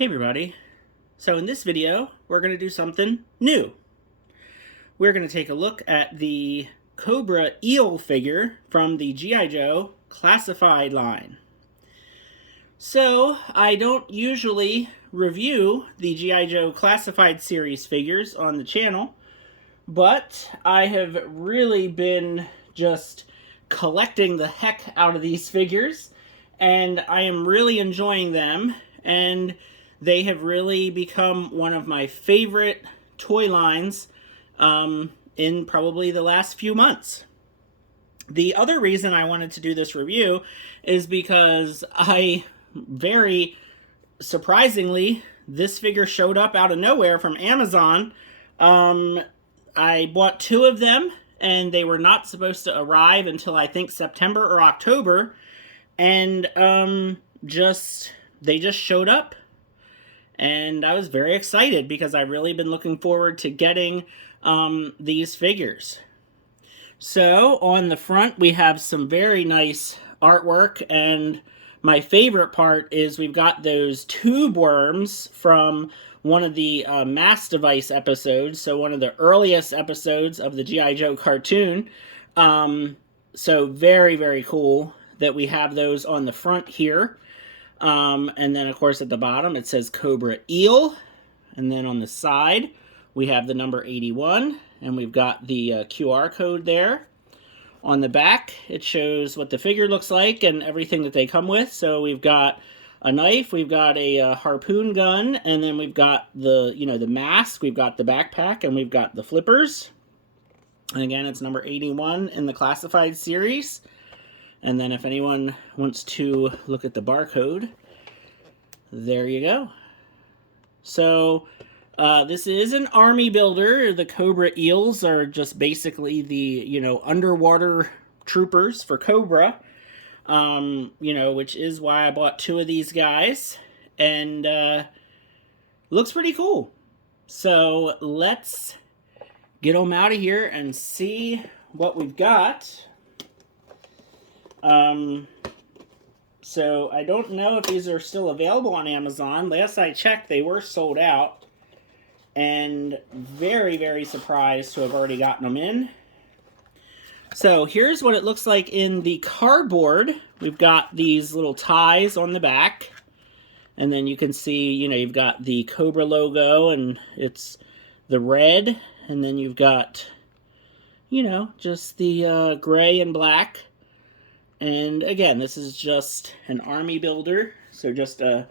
Hey everybody. So in this video, we're going to do something new. We're going to take a look at the Cobra eel figure from the G.I. Joe classified line. So I don't usually review the G.I. Joe classified series figures on the channel, but I have really been just collecting the heck out of these figures, and I am really enjoying them, and they have really become one of my favorite toy lines in probably the last few months. The other reason I wanted to do this review is because very surprisingly, this figure showed up out of nowhere from Amazon. I bought two of them, and they were not supposed to arrive until I think September or October, and they just showed up. And I was very excited because I've really been looking forward to getting these figures. So on the front, we have some very nice artwork, and my favorite part is we've got those tube worms from one of the Mass Device episodes, so one of the earliest episodes of the G.I. Joe cartoon. So very, very cool that we have those on the front here. And then, of course, at the bottom, it says Cobra Eel. And then on the side, we have the number 81. And we've got the QR code there. On the back, it shows what the figure looks like and everything that they come with. So we've got a knife, we've got a harpoon gun, and then we've got the mask, we've got the backpack, and we've got the flippers. And again, it's number 81 in the classified series. And then if anyone wants to look at the barcode, there you go. So this is an army builder. The Cobra eels are just basically the, underwater troopers for Cobra, which is why I bought two of these guys. And looks pretty cool. So let's get them out of here and see what we've got. So I don't know if these are still available on Amazon. Last I checked, they were sold out, and very, very surprised to have already gotten them in. So here's what it looks like in the cardboard. We've got these little ties on the back, and then you can see, you've got the Cobra logo, and it's the red, and then you've got, just the gray and black. And again, this is just an army builder, so just a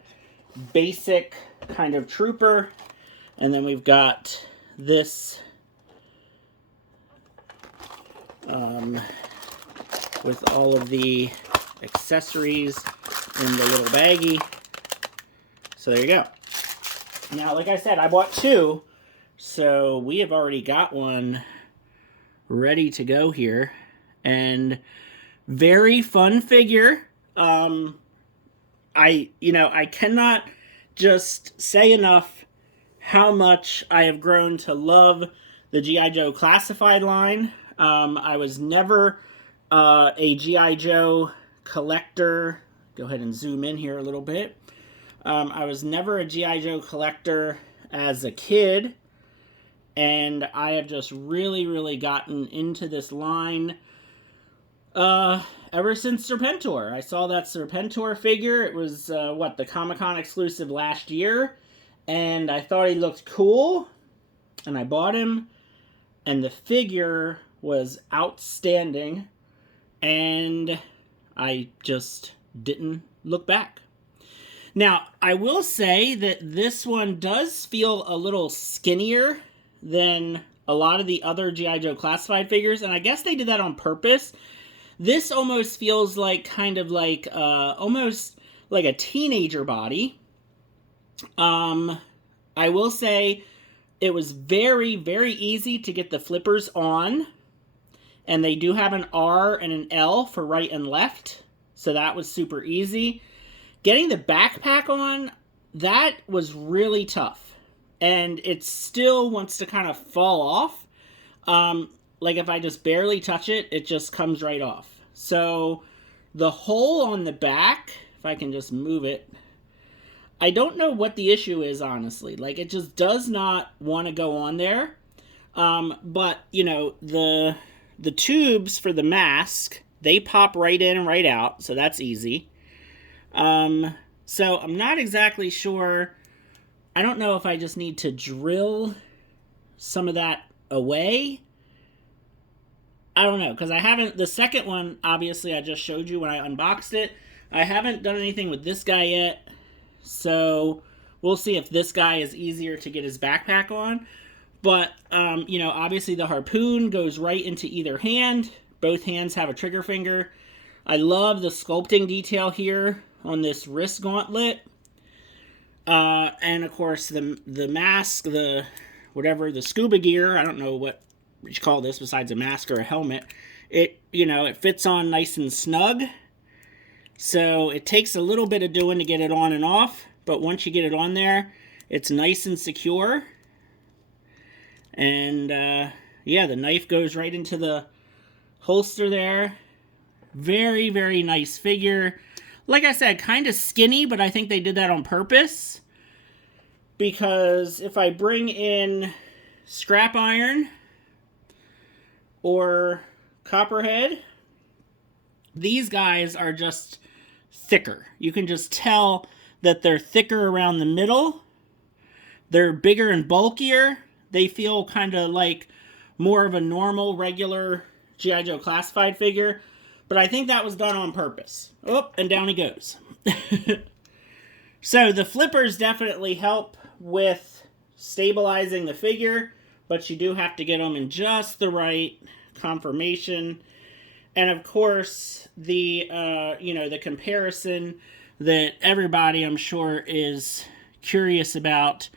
basic kind of trooper. And then we've got this with all of the accessories in the little baggie. So there you go. Now, like I said, I bought two, so we have already got one ready to go here. And very fun figure. I cannot just say enough how much I have grown to love the G.I. Joe classified line. I was never a G.I. Joe collector. Go ahead and zoom in here a little bit. I was never a G.I. Joe collector as a kid, and I have just really, really gotten into this line ever since Serpentor. I saw that Serpentor figure. It was, the Comic-Con exclusive last year, and I thought he looked cool, and I bought him, and the figure was outstanding, and I just didn't look back. Now, I will say that this one does feel a little skinnier than a lot of the other G.I. Joe classified figures, and I guess they did that on purpose. This almost feels like almost like a teenager body. I will say it was very, very easy to get the flippers on. And they do have an R and an L for right and left. So that was super easy. Getting the backpack on, that was really tough. And it still wants to kind of fall off. Like if I just barely touch it, it just comes right off. So the hole on the back, if I can just move it, I don't know what the issue is, honestly. Like, it just does not want to go on there. But, you know, the tubes for the mask, they pop right in and right out, so that's easy. So I'm not exactly sure. I don't know if I just need to drill some of that away. I don't know, because I haven't, the second one, obviously, I just showed you when I unboxed it. I haven't done anything with this guy yet, so we'll see if this guy is easier to get his backpack on. But, you know, obviously the harpoon goes right into either hand. Both hands have a trigger finger. I love the sculpting detail here on this wrist gauntlet. And, of course, the mask, the scuba gear, I don't know what you call this besides a mask or a helmet. It, you know, it fits on nice and snug. So it takes a little bit of doing to get it on and off. But once you get it on there, it's nice and secure. And, yeah, the knife goes right into the holster there. Very, very nice figure. Like I said, kind of skinny, but I think they did that on purpose. Because if I bring in scrap iron or copperhead, these guys are just thicker. You can just tell that they're thicker around the middle. They're bigger and bulkier. They feel kind of like more of a normal, regular G.I. Joe classified figure. But I think that was done on purpose. Oh, and down he goes. So the flippers definitely help with stabilizing the figure, but you do have to get them in just the right conformation. And of course, the you know, the comparison that everybody, I'm sure, is curious about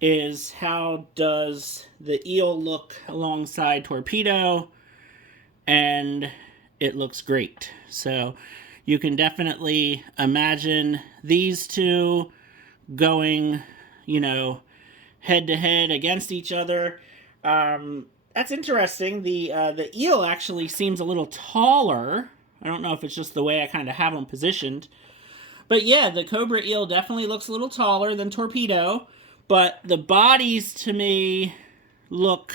is how does the eel look alongside Torpedo, and it looks great. So you can definitely imagine these two going, you know, head to head against each other. That's interesting. The eel actually seems a little taller. I don't know if it's just the way I kind of have them positioned. But yeah, the Cobra eel definitely looks a little taller than Torpedo. But the bodies, to me, look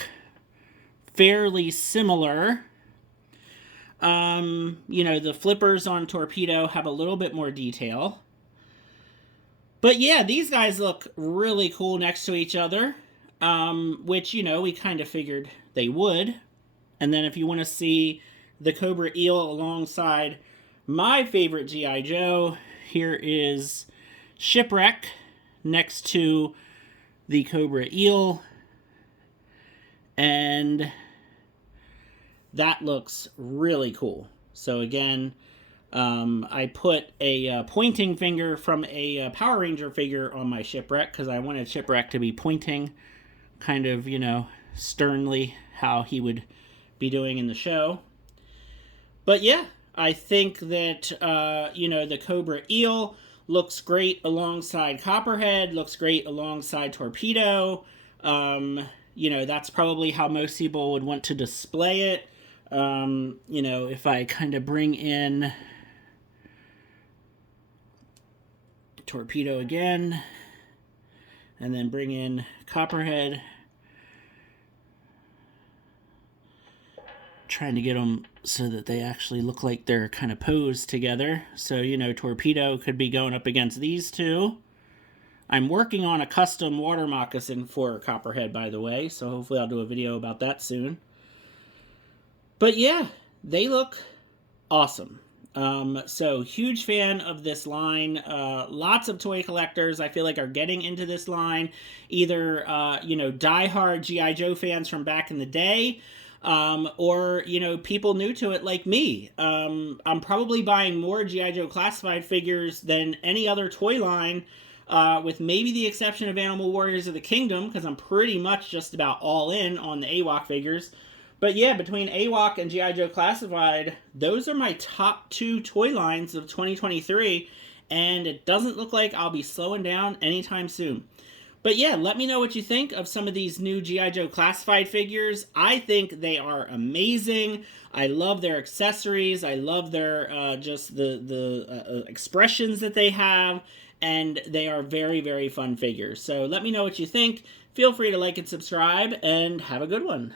fairly similar. You know, the flippers on Torpedo have a little bit more detail. But yeah, these guys look really cool next to each other. Which, you know, we kind of figured they would. And then if you want to see the Cobra eel alongside my favorite G.I. Joe, here is Shipwreck next to the Cobra eel, and that looks really cool. So again, I put a pointing finger from a Power Ranger figure on my Shipwreck because I wanted Shipwreck to be pointing kind of, you know, sternly how he would be doing in the show. But yeah, I think that, you know, the Cobra eel looks great alongside Copperhead, looks great alongside Torpedo. You know, that's probably how most people would want to display it. You know, if I kind of bring in Torpedo again, and then bring in Copperhead, trying to get them so that they actually look like they're kind of posed together. So, you know, Torpedo could be going up against these two. I'm working on a custom water moccasin for Copperhead, by the way, so hopefully I'll do a video about that soon. But yeah, they look awesome. So huge fan of this line. Lots of toy collectors I feel like are getting into this line. Either, you know, diehard G.I. Joe fans from back in the day, or, you know, people new to it like me. I'm probably buying more G.I. Joe classified figures than any other toy line, with maybe the exception of Animal Warriors of the Kingdom, because I'm pretty much just about all in on the AWOC figures. But yeah, between AWOC and G.I. Joe Classified, those are my top two toy lines of 2023, and it doesn't look like I'll be slowing down anytime soon. But yeah, let me know what you think of some of these new G.I. Joe Classified figures. I think they are amazing. I love their accessories. I love their just the expressions that they have. and they are very, very fun figures. So let me know what you think. Feel free to like and subscribe, and have a good one.